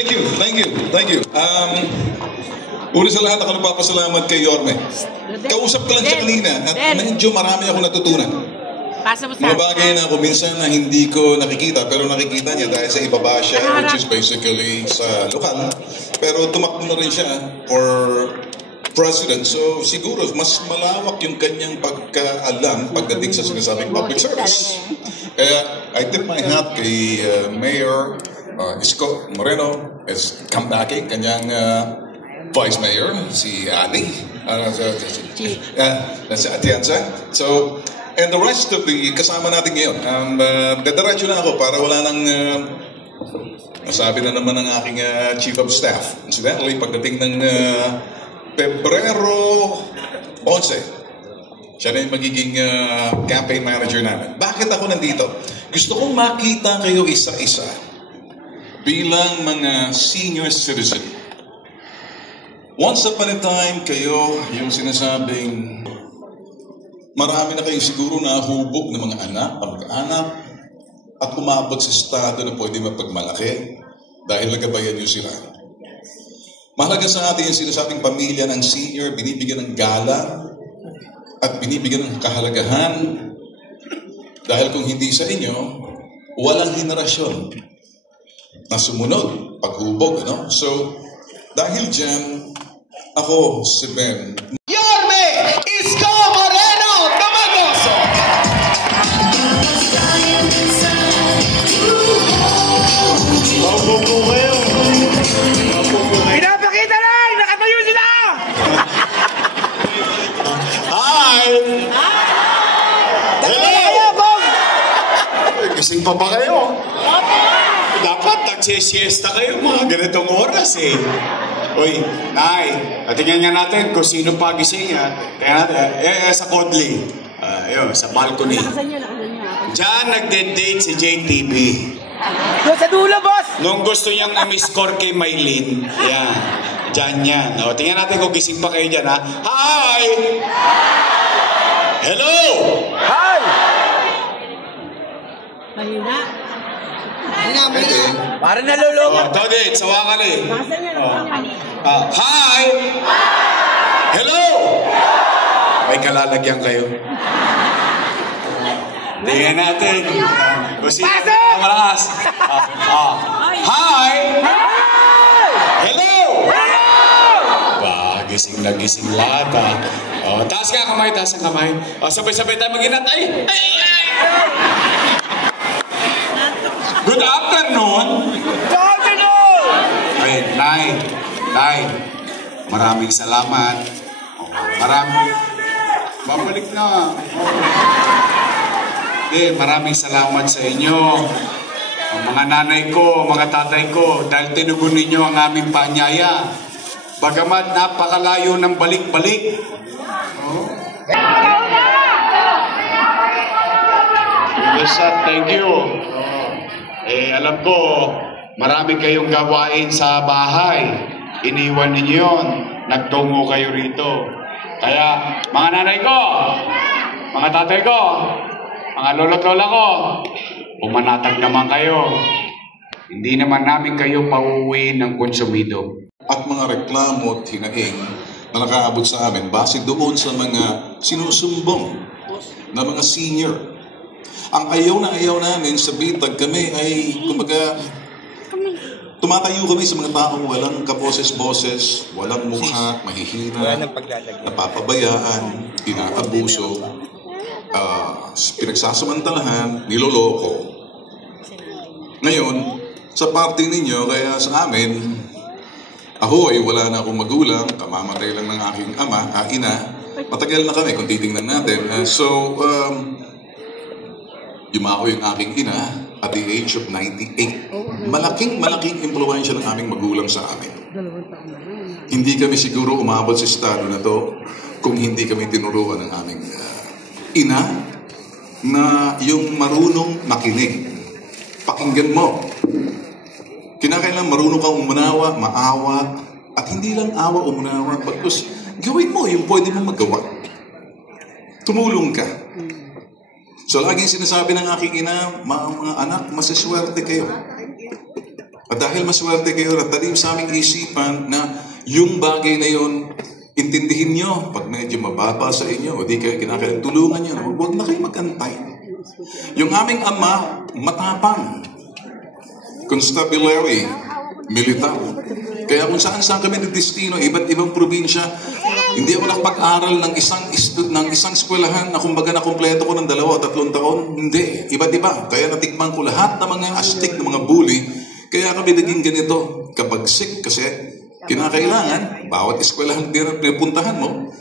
Thank you. Una sa lahat, ako nagpapasalamat kay Yorme. Kausap ko lang siya kanina at medyo marami ako natutunan. Mga bagay na ako minsan na hindi ko nakikita, pero nakikita niya dahil sa ibaba siya, which is basically sa lokal. Pero tumakbo na rin siya for president. So siguro mas malawak yung kanyang pagkaalam pagdating sa sinasabing public service. Kaya I tip my hat kay Mayor Isko Moreno as comebacking, kanyang Vice Mayor, si Ali, si Atienza. So, and the rest of the kasama natin ngayon, dediretso na ako para wala nang nasabi na naman ng aking Chief of Staff. Incidentally, pagdating ng Pebrero 11, siya na yung magiging campaign manager namin. Bakit ako nandito? Gusto kong makita kayo isa-isa bilang mga senior citizen. Once upon a time, kayo yung sinasabing marami na kayo siguro na hubog ng mga anak, pag-anak, at umabot sa estado na pwede mapagmalaki dahil nagabayan nyo sila. Mahalaga sa atin yung sinasabing pamilya ng senior, binibigyan ng gala at binibigyan ng kahalagahan dahil kung hindi sa inyo, walang henerasyon na sumunod, paghubog, ano? So, dahil dyan, ako si Ben. Yorme Isko Moreno Domagoso! Pinapakita lang! Nakatayo sila! Hi! Hello! Gising pa ba kayo? Dapat nagsisiesta kayo mga ganitong oras eh. Uy, Nay, tingnan nga natin kung sino pa gising ha. Kaya natin, sa Kodli. Ayun, sa balcony. Diyan nagde-date si JTB. Doon sa dulo, boss! Nung gusto niyang amiscore kay Maylin. Yan. Diyan yan. O, tingnan natin kung gising pa kayo dyan ha. Hi! Hello! Hi! Mahina. Parang nalulungan. Todit, sawa ka rin. Hi! Hello! May kalalagyan kayo. Tingnan natin. Pasok! Malakas. Hi! Hello! Gising na gising lahat ha. Taas ka kamay, taas ang kamay. Sabay-sabay tayo mag-inat. Ay! Good afternoon! Good afternoon! Ay, Nay, maraming salamat. Babalik na. Maraming salamat sa inyo. Mga nanay ko, mga tatay ko, dahil tinugon ninyo ang aming paanyaya. Bagamat napakalayo ng balik-balik. Thank you. Alam ko, marami kayong gawain sa bahay. Iniwan ninyo yun. Nagtungo kayo rito. Kaya, mga nanay ko, mga tatay ko, mga lolo't lola ko, pumanatag naman kayo. Hindi naman namin kayo pauuwiin ng konsumido. At mga reklamo at hinaing na nakaabot sa amin base doon sa mga sinusumbong na mga senior. Ang ayaw namin sa bitag kami ay, kumbaga, tumatayo kami sa mga taong walang kaboses-boses, walang mukha, mahihina, napapabayaan, inaabuso, pinagsasamantalahan, niloloko. Ngayon, sa parte ninyo, kaya sa amin, ahoy, wala na akong magulang, kamamatay lang ng aking ina, matagal na kami kung titingnan natin. Yumako yung aking ina at the age of 98. Malaking impluwensya ng aming magulang sa amin. Hindi kami siguro umabot sa estado na to kung hindi kami tinuruan ng aming ina na yung marunong makinig. Pakinggan mo. Kinakailangan marunong kang umunawa, maawa, at hindi lang awa umunawa, pagkus gawin mo yung pwede mong magawa. Tumulong ka. So laging sinasabi ng aking ina, mga anak, masaswerte kayo. At dahil maswerte kayo na talim sa aming isipan na yung bagay na yun, intindihin nyo. Pag medyo mababa sa inyo, o di kayo kinakailangan, tulungan nyo. Huwag na kayo magantay. Yung aming ama, matapang. Constabulary, militar. Kaya kung saan-saan kami nagdestino, iba't ibang probinsya, hindi ako nakapag-aral ng isang eskwelahan na kumbaga na kumpleto ko ng 2 o 3 taon. Hindi. Iba't iba. Kaya natikman ko lahat ng mga astig, ng mga bully. Kaya kami naging ganito. Kapag sick kasi, kinakailangan, bawat eskwelahan pinupuntahan mo,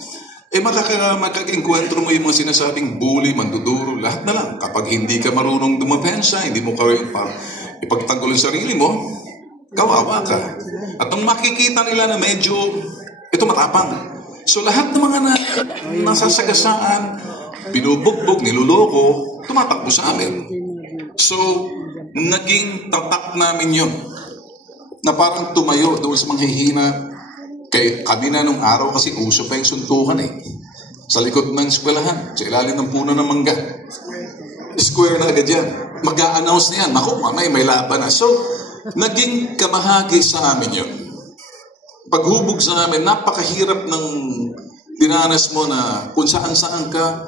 makaka-enkwentro mo yung mga sinasabing bully, manduduro, lahat na lang. Kapag hindi ka marunong dumapensa, hindi mo kayo ipagtanggol ang sarili mo, kawawa ka. At nung makikita nila na medyo, ito matapang. So lahat ng mga nasasagasaan, binubugbog, niluloko, tumatakbo sa amin. So, naging tatak namin yun. Na parang tumayo doon sa mga hihina. Kami na nung araw kasi uso pa yung suntukan sa likod ng eskwelahan, sa ilalim ng puno ng mangga. Square na agad yan. Mag-a-announce na yan. Naku, mamay, may laban na. So, naging kamahagi sa amin yun. Paghubog sa amin, napakahirap ng dinanas mo na kung saan-saan ka.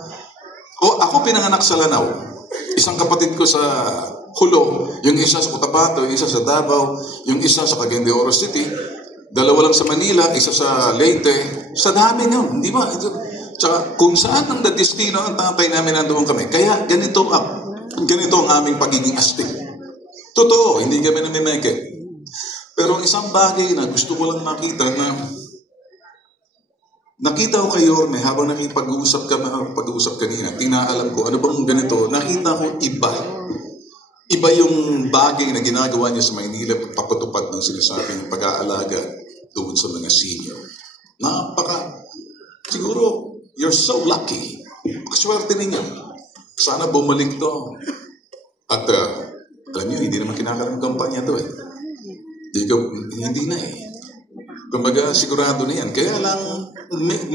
Ako pinanganak sa Lanao. Isang kapatid ko sa Hulo, yung isa sa Cotabato, yung isa sa Davao, yung isa sa Cagayan de Oro City, 2 lang sa Manila, isa sa Leyte. Sa dami yun, di ba? Tsaka kung saan ang destino ang tatay namin nandoon kami. Kaya ganito ang aming pagiging astig. Totoo, hindi kami namimeke. Pero isang bagay na gusto ko lang makita na nakita ko kayo, may habang nakipag-uusap kanina, tinaalam ko, ano bang ganito, nakita ko iba. Iba yung bagay na ginagawa niya sa Maynila papatupad ng sinasabing pag-aalaga doon sa mga senior. Siguro, you're so lucky. Pakaswerte ninyo. Sana bumalik to. At, alam niyo, hindi naman kinakaroon ng kampanya to Hindi na Kumbaga, sigurado na yan. Kaya lang,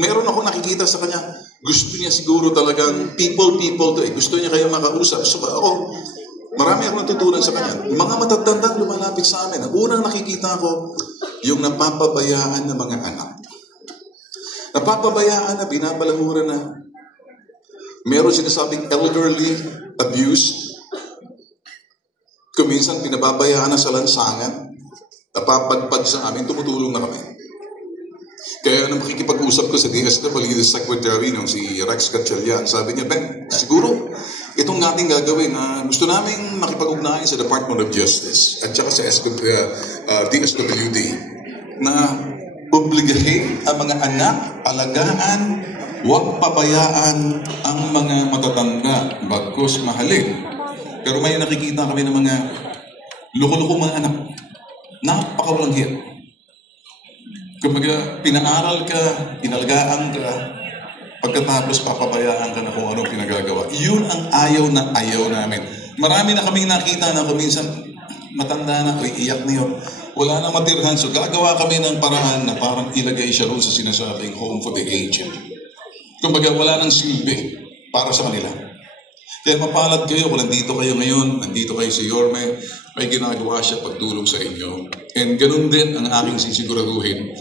meron ako nakikita sa kanya, gusto niya siguro talagang people to Gusto niya kayo makausap. So ako, marami akong natutunan sa kanya. Mga matatandang lumalapit sa amin. Ang unang nakikita ko, yung napapabayaan ng mga anak. Napapabayaan na, binabalahuran na. Meron sinasabing elderly abuse. Kuminsan, pinababayaan na sa lansangan. Napapagpag sa amin, tumutulong na kami. Kaya nung makikipag-usap ko sa DSWD Secretary, si Rex Gatchalian, sabi niya, Ben, siguro, itong natin gagawin na gusto namin makipag-ugnayan sa Department of Justice at saka sa DSWD na obligahin ang mga anak, alagaan, huwag pabayaan ang mga matatanda, bagkus mahalin. Pero may nakikita kami ng mga loko-loko mga anak. Napakawalang hiya. Kumbaga, pinaaral ka, inalagaan ka, pagkatapos papabayaan ka na kung anong pinagagawa. Yun ang ayaw namin. Marami na kaming nakita na kuminsan matanda na, iyak na yun. Wala nang matirhan. So gagawa kami ng paraan na parang ilagay siya roon sa sinasabing home for the aged. Kumbaga, wala nang silbi para sa kanila. Kaya mapalad kayo kung nandito kayo ngayon, nandito kayo si Yorme, may ginagawa siya pagtulong sa inyo. And ganun din ang aking sisiguraduhin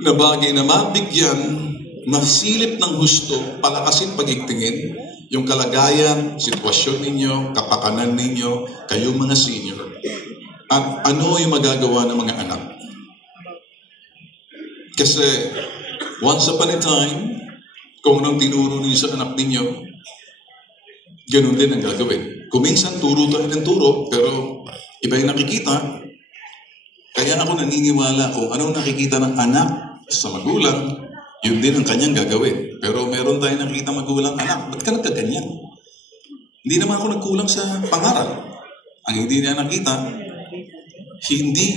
na bagay na mabigyan, masilip ng husto, palakasin pagigtingin, yung kalagayan, sitwasyon ninyo, kapakanan ninyo, kayong mga senior. At ano yung magagawa ng mga anak? Kasi once upon a time, kung anong tinuro ninyo sa anak ninyo, ganun din ang gagawin. Kuminsan, turo tayo ng turo, pero iba yung nakikita. Kaya ako naniniwala kung anong nakikita ng anak sa magulang, yun din ang kanyang gagawin. Pero meron tayong nakikita magulang, anak, ba't ka nagkaganyan? Hindi naman ako nagkulang sa pangaral. Ang hindi niya nakita, hindi,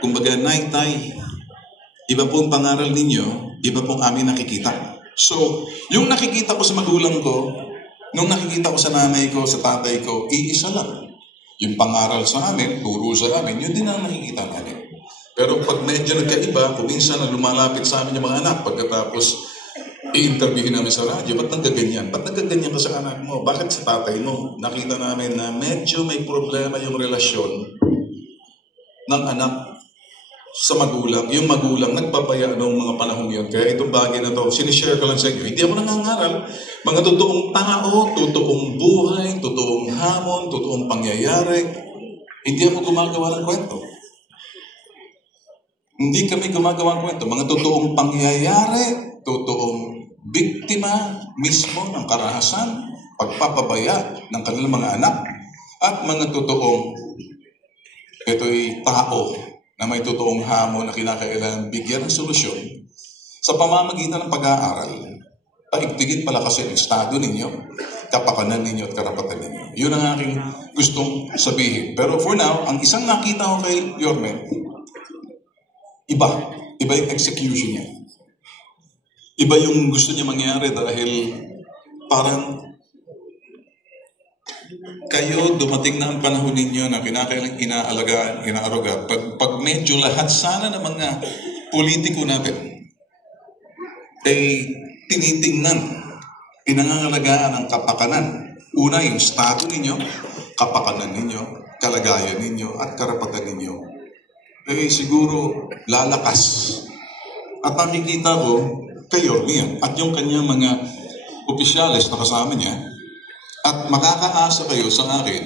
kumbaga, naitay, iba pong pangaral ninyo, iba pong amin nakikita. So, yung nakikita ko sa magulang ko, nung nakikita ko sa nanay ko, sa tatay ko, iisa lang. Yung pangaral sa amin, turo sa amin, yun din ang nakikita namin. Pero pag medyo nagkaiba, kung minsan na lumalapit sa amin yung mga anak, pagkatapos i-interviewin namin sa radyo, ba't nagkaganyan? Ba't nagkaganyan ka sa anak mo? Bakit sa tatay mo? Nakita namin na medyo may problema yung relasyon. ng anak sa magulang. Yung magulang nagpapaya noong mga panahon yun. Kaya itong bagay na to, sinishare ko lang sa inyo. Hindi ako nangangaral. Mga totoong tao, totoong buhay, totoong hamon, totoong pangyayari. Hindi ako gumagawa ng kwento. Hindi kami gumagawa ng kwento. Mga totoong pangyayari, totoong biktima mismo ng karahasan, pagpapabaya ng kanilang mga anak, at mga totoong ito'y tao na may totoong hamon na kinakailangan bigyan ng solusyon sa pamamagitan ng pag-aaral. Paigtigin pala kasi ang estado ninyo, kapakanan ninyo at karapatan ninyo. Yun ang aking gustong sabihin. Pero for now, ang isang nakita ko kay Yorme, iba yung execution niya. Iba yung gusto niya mangyari dahil parang kayo, dumating na ang panahon ninyo na kinakailang inaalagaan, inaaruga. Pag medyo lahat sana ng mga politiko natin ay tinitingnan, pinangangalagaan ang kapakanan. Una, yung estado ninyo, kapakanan ninyo, kalagayan ninyo, at karapatan ninyo. Eh, siguro lalakas. At nakikita ko kay Yorme at yung kanyang mga opisyalis na kasama niya, at makakaasa kayo sa akin,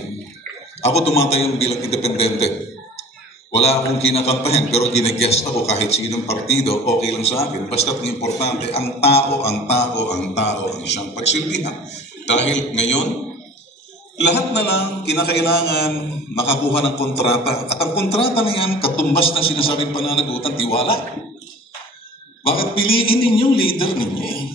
ako tumatayo bilang independente. Wala akong kinakampahin, pero ginagest ako kahit sinong partido, okay lang sa akin. Basta't ang importante, ang tao ang siyang pagsilbihan. Dahil ngayon, lahat na lang kinakailangan makakuha ng kontrata. At ang kontrata na yan, katumbas na sinasabing pananagutan, tiwala. Bakit piliin ninyong leader ninyo?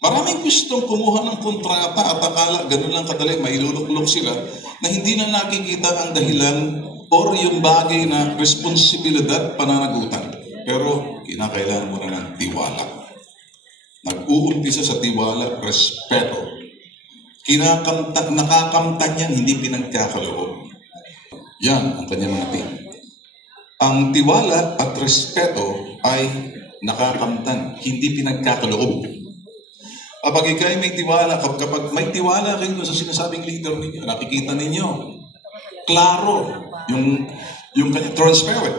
Maraming gustong kumuha ng kontrata at akala ganun lang kadali, mailuluklok sila na hindi na nakikita ang dahilan or yung bagay na responsibilidad pananagutan. Pero kinakailangan mo na ng tiwala. Nag-uumpisa sa tiwala, respeto. Nakakamtan yan, hindi pinagkakaloob. Yan ang kanyang mga team. Ang tiwala at respeto ay nakakamtan, hindi pinagkakaloob. Kapag ikay may tiwala, kapag may tiwala kayo sa sinasabing leader ninyo, nakikita ninyo, klaro, yung transparent.